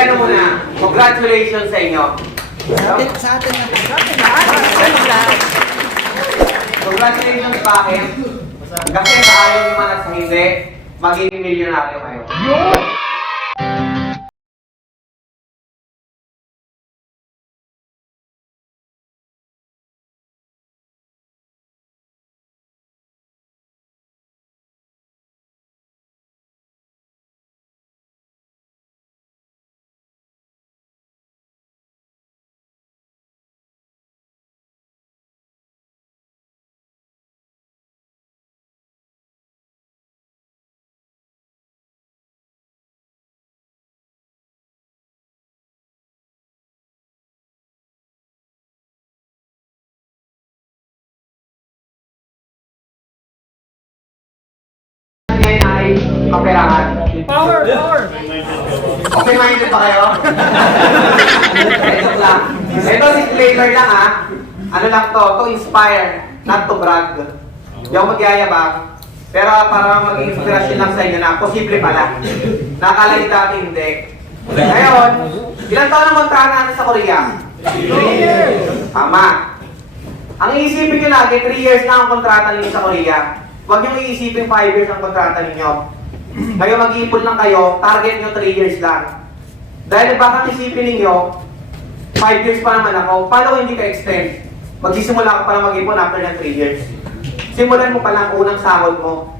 ano muna, congratulations sa inyo. Sa atin na. Congratulations sa akin. Kasi sa ayaw nyo man at sa hindi, magiging milyonaryo kayo. Ngayon ay kaperahan. Power! Okay, minded pa kayo? Ito lang. Ito, disclaimer lang ha. Ano lang to inspire, not to brag. Hindi ako magyayabang. Pero para maging inspirasyon lang sa inyo na posible pala. Nakakala nyo dati hindi. Ngayon, ilang taon ang kontrahan natin sa Korea? 3 years. Tama. Ang iisipin nyo lagi, 3 years na ang kontrata ninyo sa Korea. Huwag nyo iisipin 5 years ang kontrata ninyo. Ngayon mag-iipon lang kayo, target nyo 3 years lang. Dahil baka isipin ninyo, 5 years pa naman ako, paano hindi ka extend? Magsisimula ka pala mag-ipon after ng 3 years. Simulan mo pala ang unang sahod mo.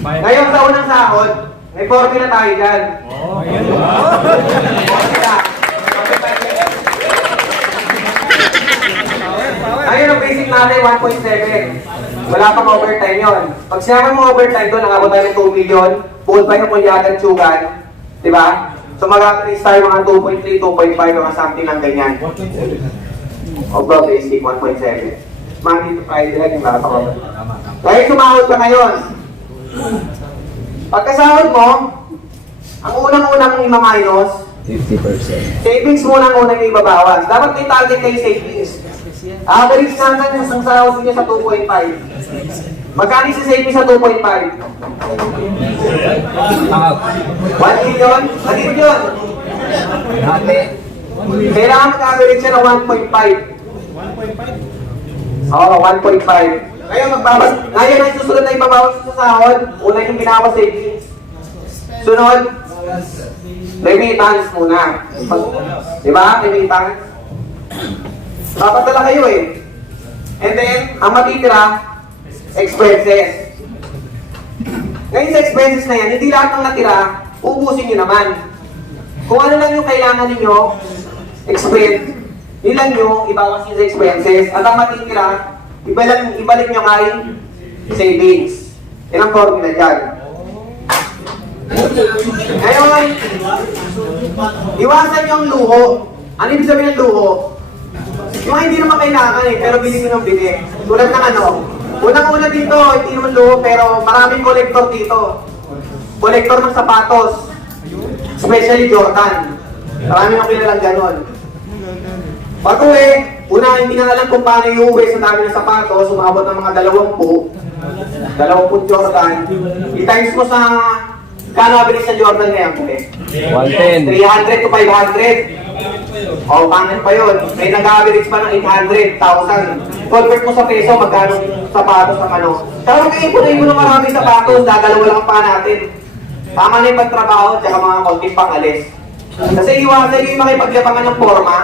Ngayon sa unang sahod, may formula tayo dyan. Formula. Ngayon ang basic natin, 1.7. Wala pang overtime yon. Pag sinabi mo overtime doon, nakabot tayo ng 2 million, buod pa yung kunyagan, tsugan. Diba? So mag-average tayo mga 2.3, 2.5, mga something lang ganyan. O bro, basic 1.7. Monday to Friday lang yung lahat ako. Kaya sumahod ka ngayon. Pagkasahod mo, ang unang-unang ima-minus, 50%. savings mo nang unang ibabawas. Dapat may target kayo savings. Average natin yung isang sahod niyo sa 2.5. Magkano sa savings sa 2.5? 1 million? Naging yun. Kailangan mag-average siya ng 1.5. Oo, 1.5. Ngayon magbawas. Ngayon ang susunod na ibabawas sa sahod, una yung binawas savings. Sunod, remittance muna. Diba? Remittance. Papadala kayo eh. And then, ang matitira, expenses. Ngayon sa expenses na yan, hindi lahat ng natira, ubusin nyo naman. Kung ano lang yung kailangan ninyo, expend, nilang nyo, ibawas nyo sa expenses, at ang matitira, ibalik nyo kay savings. Yan ang formula dyan. Ngayon, iwasan nyo ang luho. Ano ibig sabihin ng luho? Yung hindi naman kailangan eh, pero bilhin nyo ng bili. Tulad ng ano, unang-una dito, hindi naman luho, pero maraming collector dito. Collector ng sapatos. Especially Jordan. Marami nang kilalang ganon. Pag-uwi, una hindi na alam kung paano i-uwi sa dami ng sapatos, sumabot ng mga 20 Jordan. I-times mo sa kano abilis sa Jordan ngayon po eh? 110. 300 to 500. O, pangit pa yun. May nag-average pa ng 800,000. Convert mo sa peso, magkano sapatos ng ano. Pero mag-iipunin mo ng maraming sapatos, dadalawa lang pa natin. Tama na yung pagtrabaho, tsaka mga konting pangalis. Kasi iwasan yung makipagyabangan ng forma.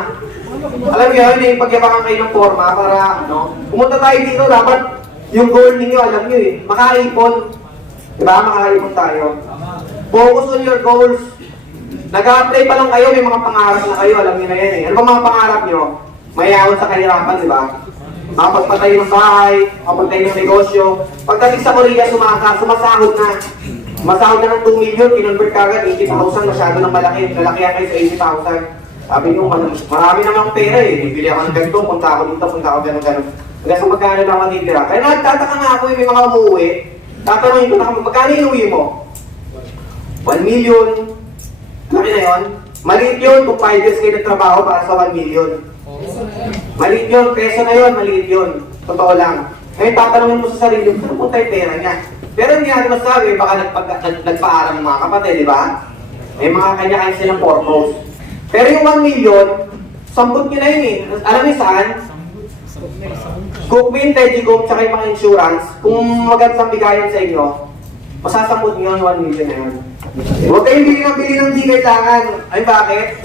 Alam niyo yun, yung pagyabangan kayo ng forma para, ano, pumunta tayo dito, dapat yung goal ninyo, alam niyo eh, makaipon. Diba? Makaipon tayo. Focus on your goals. Nag-a-apply pa lang kayo, may mga pangarap na kayo, alam niyo na yan eh. Ano ba mga pangarap niyo? Mayawon sa kahirapan, di ba? Makapagpatay ng bahay, makapagpatay ng negosyo. Pagdating sa Korea, sumasahod na. Masahod na ng 2 million, kinonvert ka agad, 80,000, masyado ng malaki. Lalakihan kayo sa 80,000. Sabi niyo, marami namang pera eh. Bibili ako ng ganito, punta ako dito, punta ako gano'n. Hanggang sa magkano lang matitira. Kaya nagtataka nga ako, may mga umuwi. Tatanungin ko na kami, magkano inuwi mo? 1 million. Laki na yun. Maliit yun kung 5 years kayo nagtrabaho para sa 1 million. Maliit yun, peso na yun, maliit yun. Totoo lang. Ngayon tatanungin mo sa sarili, saan punta yung pera niya? Pero hindi natin masabi, baka nagpaaral ng mga kapatid, di ba? May mga kanya-kanya silang purpose. Pero yung 1 million, sambot nyo na yun eh. Alam niyo saan? Cookmin, Tedigom, tsaka yung mga insurance, kung magandang bigayan sa inyo, masasambot nyo yung 1 million na yun. Huwag kayong bili ng di kailangan. Ay, bakit?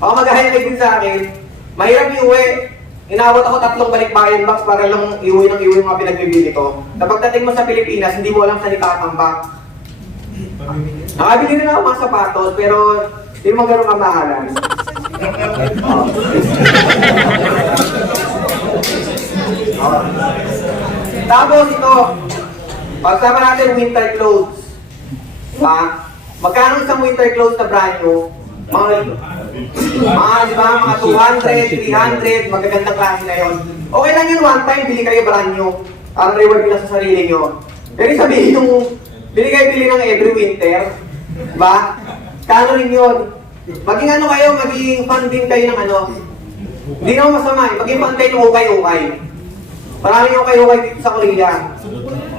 Ako mag-ahaya kayo din sa akin. Mahirap iuwi. Inawat ako 3 balikbayan box para lang iuwi yung mga pinagbibili ko. Kapag dating mo sa Pilipinas, hindi mo alam saan itatambak. Nakabili na ako mga sapatos, pero hindi mo ganun kamahalan. Tapos ito, pagsama natin winter clothes. Magkano isang winter clothes na brand new? Di ba, mga 200, 300, magagandang klase na yon. Okay lang yun, one time, bili kayo brand new. Ang reward nila sa sarili nyo. Pero sabihin yung, bili ng every winter. Diba? Kano rin yun? Maging ano kayo, maging fan din kayo ng ano. Hindi naman masama eh, maging fan kayo ng ukay-ukay. Maraming ukay-ukay dito sa Korea.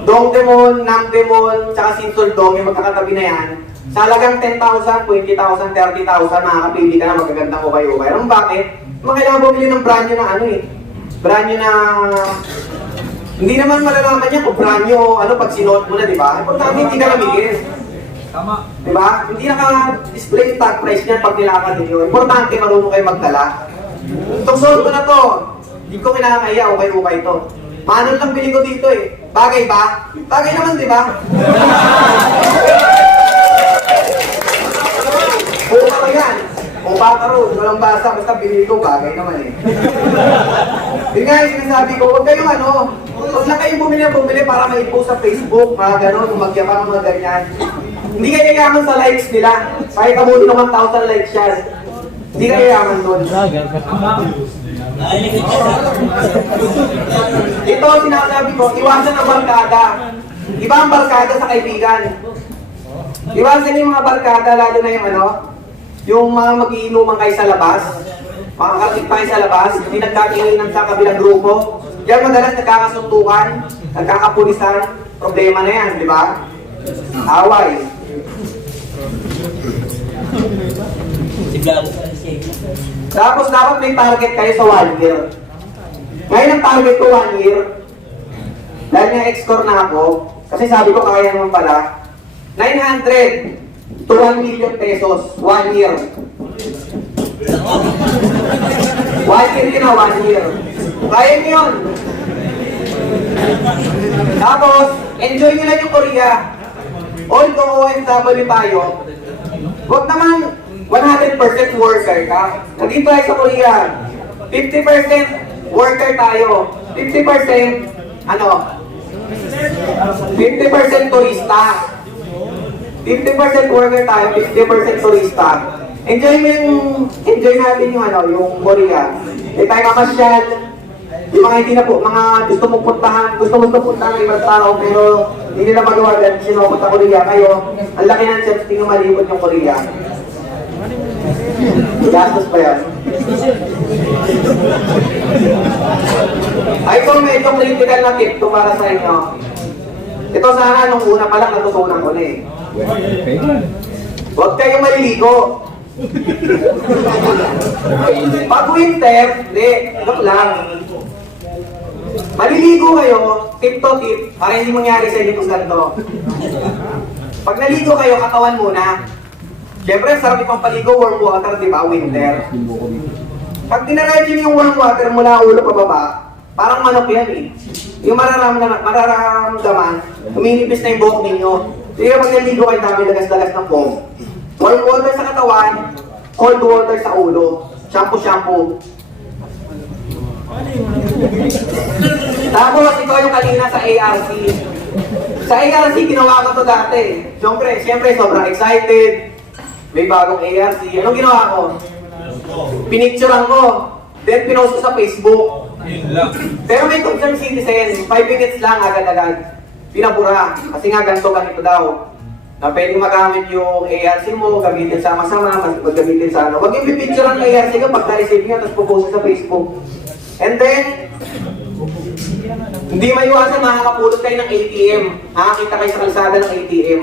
Dongdaemun, Namdaemun, tsaka Sinsuldong, yung magkakatabi na yan. Sa halagang 10,000, 20,000, 30,000, makakapili ka na magagandang ukay-ukay. Alam bakit? Kailangan bumili ng brand new na ano eh. Brand new na... Hindi naman malalaman niya kung brand new ano pag sinuot mo na, di ba? Importante hindi ka lamigin. Tama. Di ba? Hindi naka-display yung tag price niya pag nilakad ninyo. Importante marunong kayo magdala. Itong suot ko na to, hindi ko kinakaya, ukay-ukay to. Manon lang bili ko dito eh. Bagay ba? Bagay naman, di ba? Buka ko yan. Buka ka ro, walang basa, basta bili ko, bagay naman eh. Yun nga yung sinasabi ko, huwag kayong ano, huwag lang kayong bumili para ma-post sa Facebook, mga gano'n, magyabang mga ganyan. Hindi kayo yaman sa likes nila. Kahit kamuti ng 1,000 likes yan. Hindi kayo yaman doon. Ito, sinasabi ko, iwasan ang barkada. Iba ang barkada sa kaibigan. Iwasan yung mga barkada, lalo na yung ano, yung mga mag-iinuman kayo sa labas, makakarating pa kayo sa labas, hindi nagkakainan sa kabilang grupo. Diyan madalas nagkakasuntukan, nagkakapulisan, problema na yan, di ba? Away. Tapos dapat may target kayo sa 1 year. Ngayon ang target ko 1 year. Dahil nga ex-score na ako, kasi sabi ko kaya naman pala, 900 to 1 million pesos, 1 year. 1 year yun na, 1 year. Kaya nyo yun. Tapos, enjoy nyo lang yung Korea. Although OFW tayo, huwag naman 100% worker ka. Nandito tayo sa Korea, 50% worker tayo, 50% ano? 50% turista. 50% worker tayo, 50% turista. Enjoy natin yung ano, yung Korea. Eh tayo mamasyal, yung mga hindi na po, mga gusto mong puntahan ng ibang tao, pero hindi nila magawa dahil sinupunta Korea kayo. Ang laki ng chance tingin malibot yung Korea. Gastos pa yan. Ay, kung medyo critical na tip to para sa inyo. Ito sana nung una pa lang natutunan ko na eh. Huwag kayong maliligo. Pag winter, hindi, joke lang. Maliligo kayo, tip to tip, para hindi mangyari sa inyo itong ganito. Pag naligo kayo, katawan muna. Siyempre, sarap ipang paligo, warm water, di ba? Winter. Pag dinaradyo niyo yung warm water mula ulo pababa, parang manok yan eh. Yung mararamdaman, tuminipis na yung buhok ninyo. Sige, pag naligo kayo, dami lagas-lagas ng buhok. Warm water sa katawan, cold water sa ulo. Shampoo. Tapos, ito yung kanina sa ARC. Sa ARC, ginawa ko to dati. Siyempre, sobrang excited. May bagong ARC. Anong ginawa ko? Pinicturean ko. Then, pinost ko sa Facebook. Pero may concerned citizen, 5 minutes lang, agad-agad. Pinabura. Kasi nga, ganito daw. Na pwedeng magamit yung ARC mo, gamitin sa masama, gamitin sa ano. Huwag yung pipicture ang ARC ka pag na-receive nyo, tapos pupost sa Facebook. And then, hindi maiwasan, makakapulot kayo ng ATM. Makakita kayo sa kalsada ng ATM.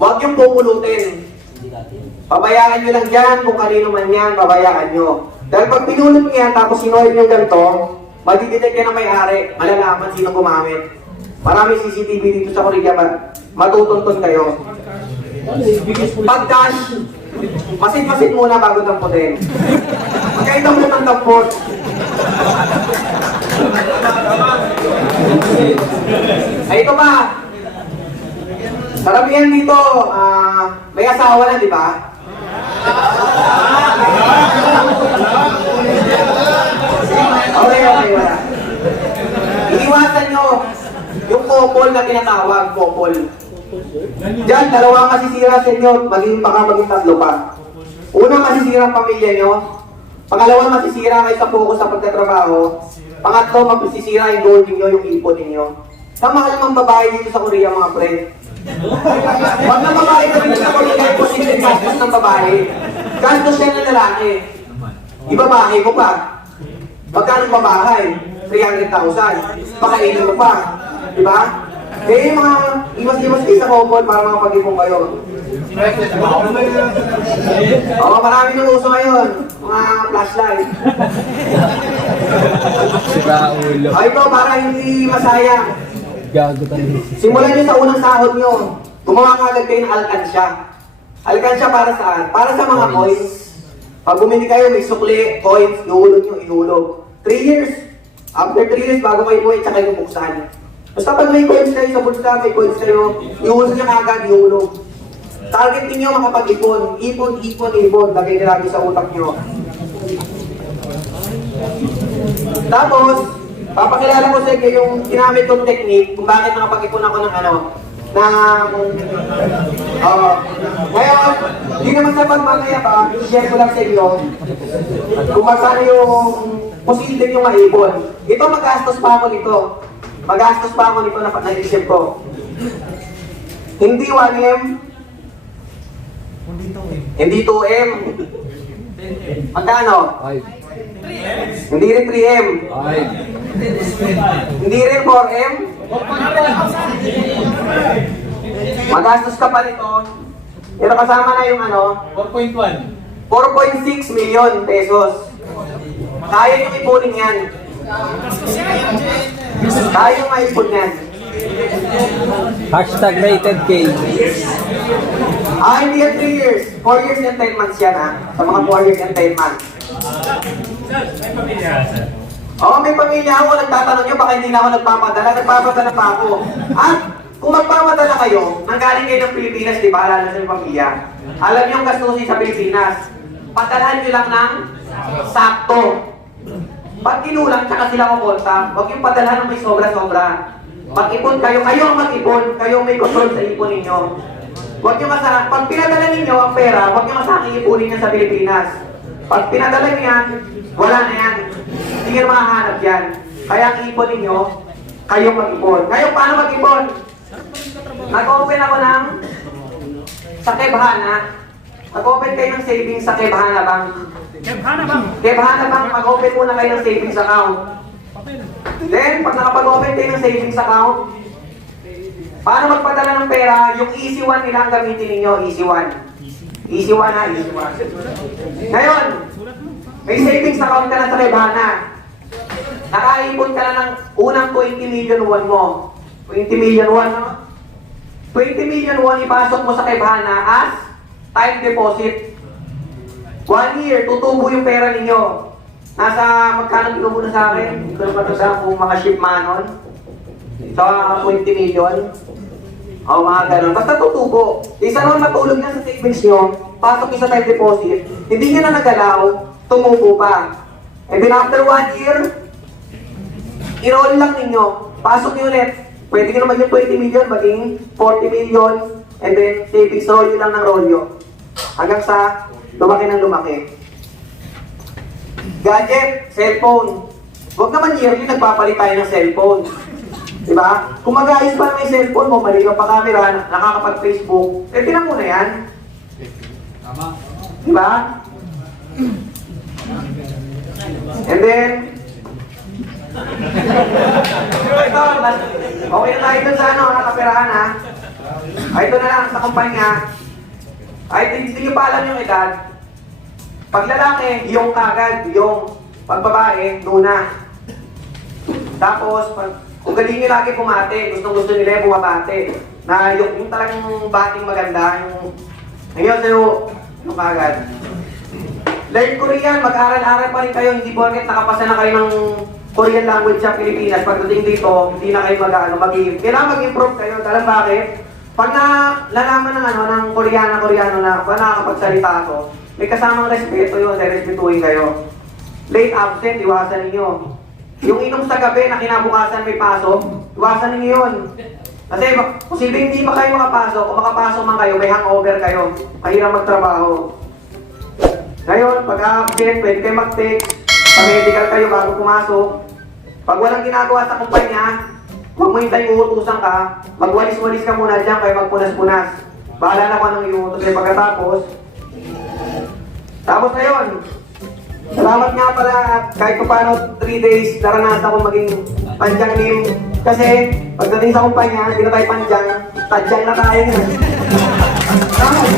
Huwag yung pupulutin. Pabayaan nyo lang dyan kung kanino man yan, pabayaan nyo. Dahil pag pinulot nyo yan, tapos sinulit nyo ganito, madidetect yan ang may-ari, malalaman sino gumamit. Maraming CCTV dito sa Korea, matutuntun kayo. Pag cash, masit-masit muna bago tamputin. Magkaita mo ng tampot. Ay, ito ba? Karamihan dito, may asawa na, di ba? Okay, wala. Iiwasan nyo yung couple na tinatawag, couple. Diyan, dalawa masisira sa inyo, maging tatlo pa. Una, masisira ang pamilya nyo. Pangalawa, masisira kayo sa focus sa pagtatrabaho. Pangatlo, masisira yung goal ninyo, yung ipon ninyo. Sa mahal ng babae dito sa Korea, mga friend. Huwag na babae na rin sa Korea, yung posibleng gastos ng babae. Gastos yan ng lalaki. Ibabahay mo pa. Magkano babahay? 300,000. Pakainin mo pa. Diba? Eh, mga iwas-iwas kayo sa couple para makapag-ipon kayo. Oo, marami nang uso ngayon. Mga flashlight. Sira ulo. O ito, para hindi masayang. Gago tayo. Simulan nyo sa unang sahod nyo. Gumawa ka agad kayo ng alkansya. Alkansya para saan? Para sa mga coins. Pag bumili kayo, may sukli, coins, ihulog nyo, ihulog. 3 years. After 3 years, bago kayo buhay, tsaka yung buksan. Basta pag may coins kayo sa bulsa, may coins kayo, ihulog nyo agad, ihulog. Target ninyo makapag-ipon. Ipon, ipon, ipon. Lagay nyo lagi sa utak nyo. Tapos, papakilala ko sa inyo yung ginamit kong technique kung bakit nakapag-ipon ako ng ngayon, hindi naman sapat mamaya pa, i-share ko lang sa inyo kung magkano yung posible yung maipon. Ito, magastos pa ako nito. Magastos pa ako nito na naisip ko. Hindi 1M, hindi 2M. Magkano? 5. Hindi rin 3M. 5. Hindi rin 4M. Magastos ka pa nito. Pero kasama na yung 4.1. 4.6 million pesos. Kaya yung ipunin yan. Kaya yung maipon yan. Hashtag rated K. Hindi yan 3 years. 4 years and 10 months yan Sa mga 4 years and 10 months. May pamilya, sir. Oo, may pamilya ako. Nagtatanong nyo, baka hindi na ako nagpapadala. Nagpapadala pa ako. At kung magpapadala kayo, nanggaling kayo ng Pilipinas, di ba? Alala sa yung pamilya. Alam nyo yung gastusin sa Pilipinas. Padalhan nyo lang ng sakto. Pag kinulang, tsaka sila kukonta. Huwag yung padalhan ng may sobra-sobra. Mag-ipon kayo. Kayo ang mag-ipon. Kayo may control sa ipon ninyo. Huwag nyo masarap. Pag pinadala ninyo ang pera, huwag nyo masarap iipunin niya sa Pilipinas. Pag pinadala nyo yan, wala na yan. Hindi nyo makahanap yan. Kaya ang ipon ninyo, kayo mag-ipon. Ngayon, paano mag-ipon? Nag-open ako ng sa Kebhana. Nag-open kayo ng savings sa Kebhana Bank. Kebhana Bank, mag-open muna kayo ng savings account. Then, pag nakapag-open kayo ng savings account, paano magpadala ng pera? Yung Easy One nila ang gamitin ninyo, Easy One. Easy One Easy One. Ngayon, may savings account ka na sa Kebhana. Nakaipon ka na ng unang 20 million won mo. 20 million won, no? 20 million won ipasok mo sa Kebhana as time deposit. 1 year, tutubo yung pera ninyo. Nasa magkano binubo na sa akin? Ito na sa kung mga ship manon. Sa 20 million. O mga ganun. Basta tutubo. Isa naman matulog na sa savings nyo, pasok nyo sa time deposit, hindi nyo na nagalaw, tumubo pa. And then after 1 year, i-roll lang ninyo. Pasok nyo ulit. Pwede nyo naman yung 20 million, maging 40 million, and then savings roll nyo lang ng rolyo. Hanggang sa lumaki ng lumaki. Gadget, cellphone. Huwag naman yearly nagpapalit tayo ng cellphone. Diba? Kung mag-ayos pa naman yung cellphone mo, mali ka pa camera, nakakapag-Facebook, eh tinan mo na yan. Tama. Diba? And then, ito, okay na tayo dun sa kaperahan Ito na lang sa kumpanya. Ay, hindi nyo pa alam yung edad. Pag lalaki, yung kagad, yung pag babae, nuna. Tapos, kung galing nyo lagi pumate, gusto nila yung bumabate. Na yung talagang bating maganda, yung... Ngayon, sa'yo, yung kagad. Learn Korean, mag-aral-aral pa rin kayo, hindi porket nakapasa na kayo ng Korean language sa Pilipinas. Pagdating dito, hindi na kayo kailangan mag-improve kayo. Alam bakit? Pag nalaman ng Koreano na pag nakakapagsalita ako, may kasamang respeto yun, respetuhin kayo. Late absent, iwasan ninyo. Yung inom sa gabi na kinabukasan may pasok, iwasan ninyo yun. Kasi posibleng hindi ba kayo makapasok, kung makapasok man kayo, may hangover kayo, mahirap magtrabaho. Ngayon, pag absent, pwede kayo mag-text, pa-medical kayo bago pumasok. Pag walang ginagawa sa kumpanya, huwag mo hintay uutusan ka, magwalis-walis ka muna dyan, kayo magpunas-punas. Bahala na kung anong iutos kayo pagkatapos. Tapos na yun. Salamat nga pala kahit pa paano 3 days naranasan ko maging panjang name. Kasi pagdating sa kumpanya, hindi na tayo panjang, tadyang na tayo. Salamat.